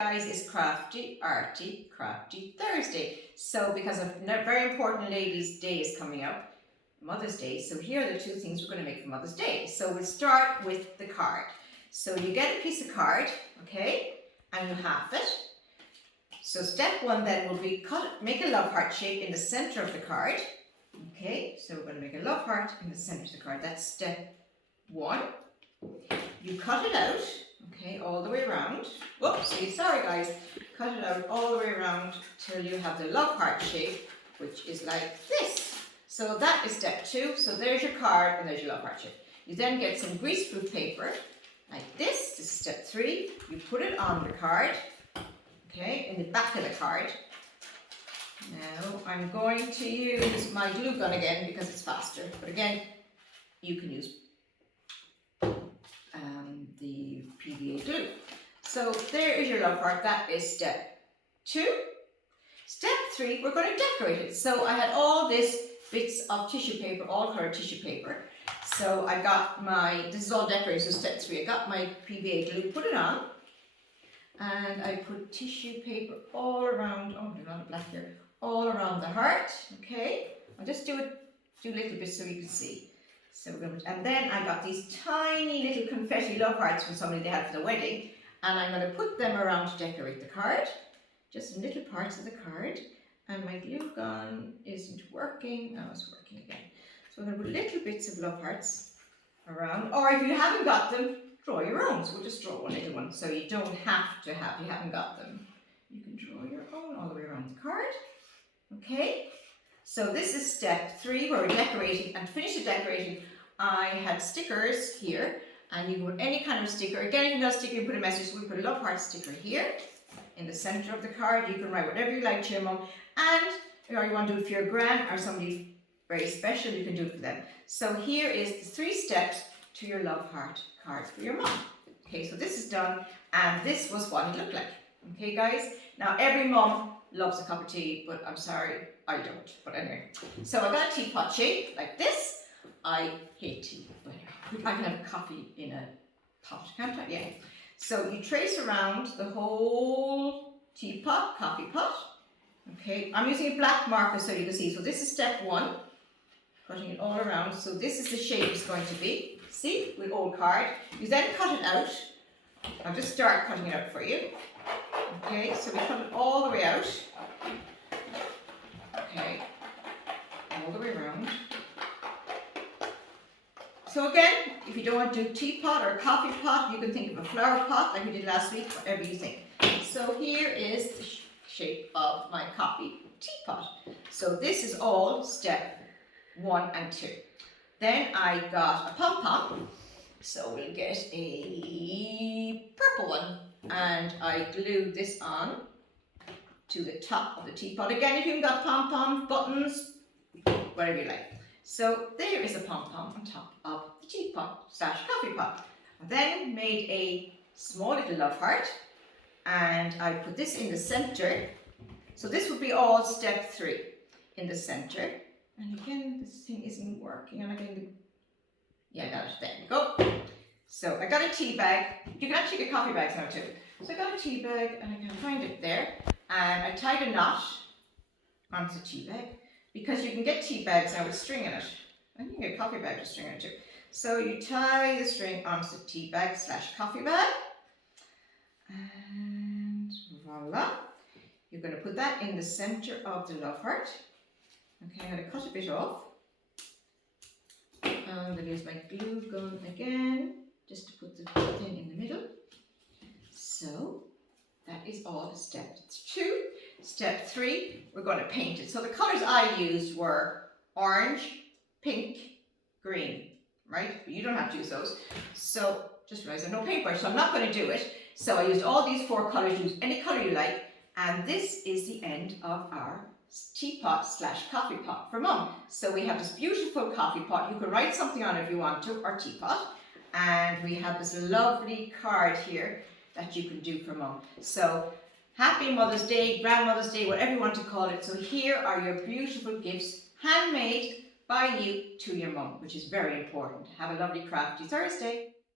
Guys, is Crafty, Arty, Crafty Thursday. So because a very important ladies' day is coming up, Mother's Day, so here are the two things we're going to make for Mother's Day. So we'll start with the card. So you get a piece of card, okay, and you half it. So step one then will be make a love heart shape in the center of the card. Okay, so we're going to make a love heart in the center of the card. That's step one. You cut it out, okay, all the way around. Whoopsie, sorry guys. Cut it out all the way around till you have the love heart shape, which is like this. So that is step two. So there's your card and there's your love heart shape. You then get some greaseproof paper like this. This is step three. You put it on the card, okay, in the back of the card. Now I'm going to use my glue gun again because it's faster. But again, you can use the PVA glue. So there is your love heart. That is step two. Step three, we're going to decorate it. So I had all these bits of tissue paper, all colored tissue paper. So I got this is all decorated, so step three. I got my PVA glue, put it on, and I put tissue paper all around, oh, there's a lot of black here, all around the heart, okay? I'll just do little bits so you can see. So we're going to, and then I got these tiny little confetti love hearts from somebody they had for the wedding, and I'm going to put them around to decorate the card, just in little parts of the card. And my glue gun isn't working. Oh, it's working again. So we're going to put little bits of love hearts around, or if you haven't got them, draw your own. So we'll just draw one little one, so you don't have to have, you haven't got them. You can draw your own all the way around the card. Okay. So this is step three, where we're decorating, and to finish the decorating, I had stickers here, and you can put any kind of sticker. Again, if you got a sticker, you put a message. So we put a love heart sticker here in the center of the card. You can write whatever you like to your mum, and or you want to do it for your gran or somebody very special, you can do it for them. So here is the 3 steps to your love heart card for your mum. Okay, so this is done, and this was what it looked like. Okay, guys. Now every mum loves a cup of tea, but I'm sorry, I don't. But anyway, so I got a teapot shape like this. I hate tea, but I can have coffee in a pot, can't I? Yeah. So you trace around the whole teapot, coffee pot. Okay, I'm using a black marker so you can see. So this is step one, cutting it all around. So this is the shape it's going to be. See, with old card. You then cut it out. I'll just start cutting it out for you. Okay, so we cut it all the way out. Okay, all the way around. So again, if you don't want to do teapot or coffee pot, you can think of a flower pot like we did last week, whatever you think. So here is the shape of my coffee teapot. So this is all step 1 and 2. Then I got a pom-pom. So we'll get a purple one, and I glued this on to the top of the teapot. Again, if you've got pom-poms, buttons, whatever you like. So there is a pom-pom on top of the teapot / coffee pot. I then made a small little love heart, and I put this in the center. So this would be all step 3 in the center. And again, this thing isn't working, and I got I got it. There you go. So I got a tea bag. You can actually get coffee bags now too. So I got a tea bag, and I can find it there. And I tied a knot onto the tea bag, because you can get tea bags now with string in it. And you can get coffee bags with string in it too. So you tie the string onto the tea bag / coffee bag. And voila. You're going to put that in the center of the love heart. Okay, I'm going to cut a bit off. I'm going to use my glue gun again, just to put the thing in the middle. So that is all step 2. Step 3, we're going to paint it. So the colors I used were orange, pink, green, right? But you don't have to use those. So just realize I have no paintbrush, so I'm not going to do it. So I used all these 4 colors. Use any color you like. And this is the end of our teapot / coffee pot for mum. So we have this beautiful coffee pot. You can write something on it if you want to, or teapot. And we have this lovely card here that you can do for mum. So happy Mother's Day, Grandmother's Day, whatever you want to call it. So here are your beautiful gifts, handmade by you to your mum, which is very important. Have a lovely crafty Thursday.